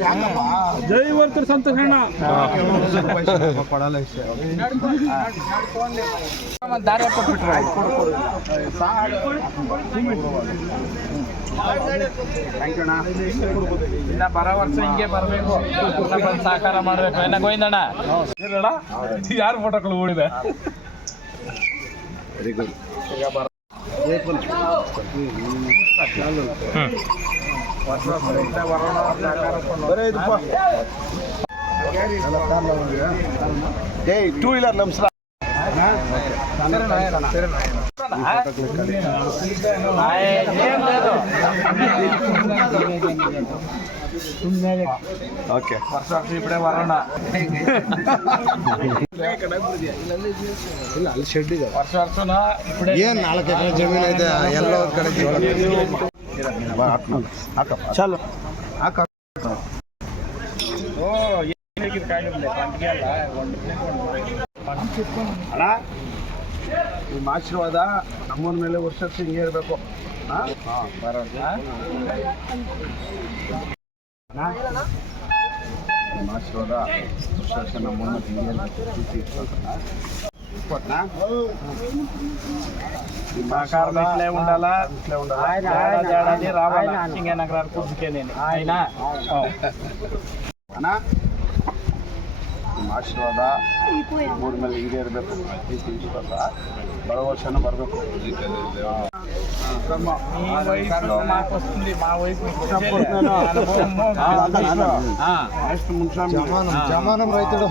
ಯಾಕಪ್ಪ ಜೈ ವರ್ಕರ್ ಸಂತೋಷಣ್ಣ ದಾರಿ ಇನ್ನ ಬರೋ ವರ್ಷ ಹಿಂಗೆ ಬರಬೇಕು ಸಹಕಾರ ಮಾಡಬೇಕು ಏನ ಗೋವಿಂದಣ್ಣ ಯಾರು ಫೋಟೋಗಳು ಓಡಿದೆ டேய் டூ வீலர் நம்சரா சரி நாயனா சரி நாயனா ಟೂ ವರ್ಷ ನಮ್ಸ್ರ ಓಕೆ ಇಲ್ಲ ಅಲ್ಲಿ ಶೆಡ್ ಇದೆ ವರ್ಷ ವರ್ಷನ ಇಪ್ಪಡೆ ಏನ್ ನಾಲ್ಕು ಎಕರೆ ಜಮೀನು ಇದೆ ಎಲ್ಲ ಕಡೆ ಜೀವ ಹಾಕಪ್ಪ ಚಲೋ ಹಾಕ ಅಣ್ಣ ನಿಮ್ಮ ಆಶೀರ್ವಾದ ನಮ್ಮನ ಮೇಲೆ ವರ್ಷ ವರ್ಷ ಹಿಂಗೆ ಇರಬೇಕು ಹಾಂ ಬರೋಣ ಅಣ್ಣ ನಿಮ್ಮ ಆಶೀರ್ವಾದ ವರ್ಷ ವರ್ಷ ನಮ್ಮನ್ನ ಹಿಂಗೆ ಇರಬೇಕು ಪ್ರೀತಿ ಇಟ್ಕೊಳ್ತಾನ ಇಟ್ಕೊಟ್ನಾ ನಿಮ್ಮ సాకారం ఇట్లే ఉండాల ఇట్లే ఉండాలా? ఏడాది ఏడాది రావాలా సింగనగర్ కూర్చుకే నేను ఆయన ಅಣ್ಣ ನಿಮ್ಮ ಆಶೀರ್ವಾದ ಊರ ಮೇಲೆ ಹಿಂಗೆ ಇರಬೇಕು ಪ್ರೀತಿ ವಿಶ್ವಾಸ ಬರೋ ವರ್ಷನೂ ಬರಬೇಕು మీ వయసులో మాకు వస్తుంది మా వయసు మీకు నెక్స్ట్ మున్సామి జమానం జమానం రైతుడు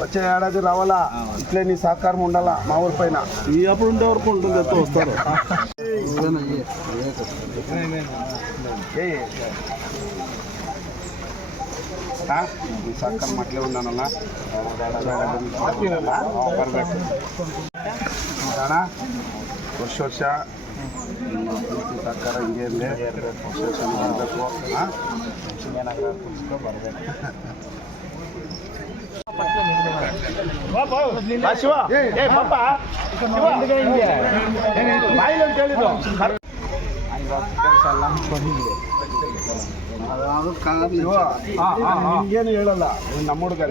వచ్చే ఏడాది రావాలా ఇట్లే నీ సహకారం ఉండాలా మా ఊరి పైన ఈ అప్పుడు ఉండే వరకు ఉంటుంది ఎత్తు వస్తారు ఏ ಸಾಕಂಡು ಮಕ್ಕಳು ನಾನಲ್ಲ ಬರಬೇಕು ಅಣ್ಣ ವರ್ಷ ವರ್ಷ ಸರ್ಕಾರ ಹಿಂಗೆ ಇದೆ ವರ್ಷ ವರ್ಷ ಬರಬೇಕು ಏನಾಗ ಬರಬೇಕು ಶಿವ ಏ ಪಾಪ ಶಿವ ಬಾಯಿಲಂತ ಹೇಳಿದ್ದು ಕೆಲಸ ಎಲ್ಲ ಕೊಡಿದೆ ನಿನ್ಗೇನು ಹೇಳಲ್ಲ ನಮ್ಮ ಹುಡುಗ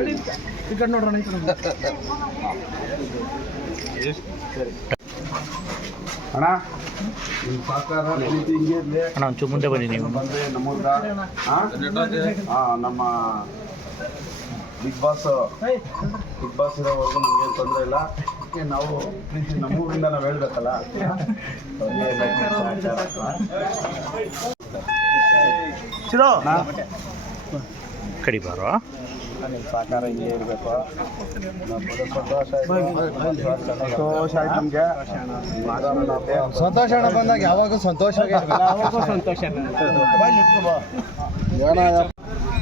ಅಣ್ಣ ನಿಮ್ಮ ಸಹಕಾರ ಪ್ರೀತಿ ಹಿಂಗೆ ಇರಲಿ ಅಣ್ಣ ಒಂಚೂರು ಮುಂದೆ ಬನ್ನಿ ನೀವು. ಬಂದರೆ ನಮ್ಮ ಹುಡುಗ ಹಾಂ ನಮ್ಮ ಬಿಗ್ ಬಾಸ್ ಬಿಗ್ ಬಾಸ್ ಇರೋವರೆಗೂ ನಮ್ಗೆ ತೊಂದರೆ ಇಲ್ಲ ನಾವು ಪ್ರೀತಿ ನಮ್ಮೂರಿಂದ ನಾವು ಹೇಳ್ಬೇಕಲ್ಲ. ಕಡಿ ಬಾರೋ. ನಿಮ್ಮ ಸಹಕಾರ ಹಿಂಗೆ ಇರಬೇಕು. ಸಂತೋಷ ಆಯ್ತು ಸಂತೋಷ ನಮಗೆ. ಸಂತೋಷ ಬಂದಾಗ ಯಾವಾಗ ಸಂತೋಷ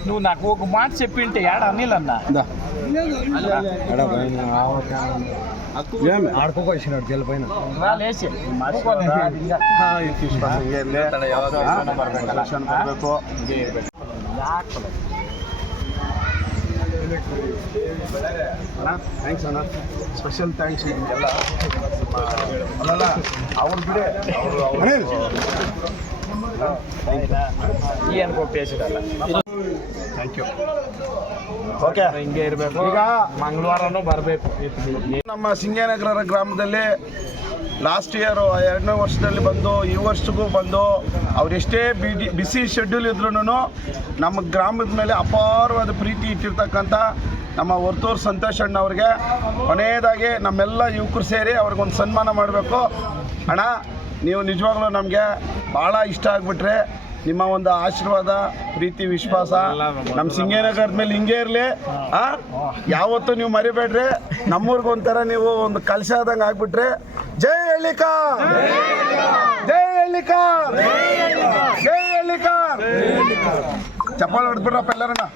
నువ్వు నాకు ఒక మాట చెప్పింటే ఏడ అనిలన్నా ఆడుకోకో ఇచ్చినాడు జల్ పైన రాలేసి ವಿಶ್ವಾಸ ಹಿಂಗೆ ಇರಲಿ ಬರಬೇಕು ಅಣ್ಣ ಥ್ಯಾಂಕ್ಸ್ ಅಣ್ಣ ಸ್ಪೆಷಲ್ ಥ್ಯಾಂಕ್ಸ್ ನಿಮಗೆಲ್ಲ ಅಲ್ಲಲ್ಲ ಅವ್ರು ಬಿಡಿ ಅವರು ಈ ಥ್ಯಾಂಕ್ ಯು ಓಕೆ. ಹಿಂಗೆ ಇರಬೇಕು. ಈಗ ಮಂಗಳವಾರನೂ ಬರಬೇಕು. ನಮ್ಮ ಸಿಂಗನಗರ ಗ್ರಾಮದಲ್ಲಿ ಲಾಸ್ಟ್ ಇಯರು ಎರಡನೇ ವರ್ಷದಲ್ಲಿ ಬಂದು ಈ ವರ್ಷಕ್ಕೂ ಬಂದು ಅವರೆಷ್ಟೇ ಬಿಡಿ ಬಿಸಿ ಶೆಡ್ಯೂಲ್ ಇದ್ರೂ ನಮ್ಮ ಗ್ರಾಮದ ಮೇಲೆ ಅಪಾರವಾದ ಪ್ರೀತಿ ಇಟ್ಟಿರ್ತಕ್ಕಂಥ ನಮ್ಮ ವರ್ತೂರು ಸಂತೋಷ್ ಅಣ್ಣ ಅವ್ರಿಗೆ. ಕೊನೆಯದಾಗಿ ನಮ್ಮೆಲ್ಲ ಯುವಕರು ಸೇರಿ ಅವ್ರಿಗೊಂದು ಸನ್ಮಾನ ಮಾಡಬೇಕು. ಅಣ್ಣ ನೀವು ನಿಜವಾಗ್ಲೂ ನಮಗೆ ಭಾಳ ಇಷ್ಟ ಆಗಿಬಿಟ್ರೆ ನಿಮ್ಮ ಒಂದು ಆಶೀರ್ವಾದ ಪ್ರೀತಿ ವಿಶ್ವಾಸ ನಮ್ಮ ಸಿಂಗೇನಗರದ ಮೇಲೆ ಹಿಂಗೆ ಇರಲಿ ಆ? ಯಾವತ್ತೂ ನೀವು ಮರಿಬೇಡ್ರಿ. ನಮ್ಮೂರ್ಗೆ ಒಂಥರ ನೀವು ಒಂದು ಕಲಶ ಆದಂಗೆ ಆಗ್ಬಿಟ್ರೆ ಜೈ ಹೇಳಿಕಾ ಜೈ ಹೇಳಿಕಾ ಜೈ ಹೇಳಿಕಾ ಚಪ್ಪಾಳೆ ಹೊಡೆದ್ಬಿಡ್ರಪ್ಪ ಎಲ್ಲರನ್ನ.